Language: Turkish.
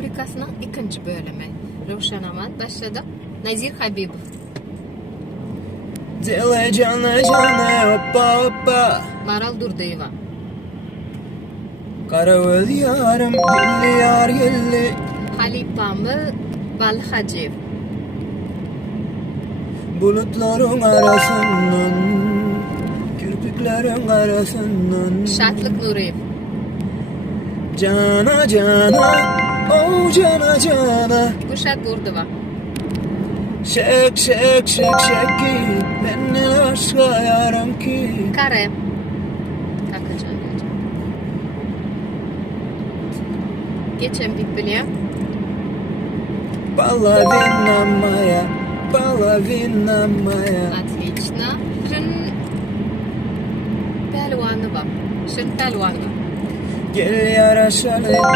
rubrikasının ikinci bölümü. Ruşen Aman başladı. Nazir Habibov. Dile cana cana hoppa hoppa. Maral Durdayeva. Karavul yarım gilli yar gilli. Halil Pamuk Balhacıyev. Bulutların arasından, kirpiklerin arasından. Şatlık Nuriyev. Cana cana, oh cana cana. Kuşat Gurdova. Şek şek şek şek ki, benden başka yarım ki. Karem. Takacağım. Geçen bir biliyor. Половина моя, половина моя. Отлично. Şimdi pelvanı bak. Şimdi pelvanı bak. Gel yarışalım.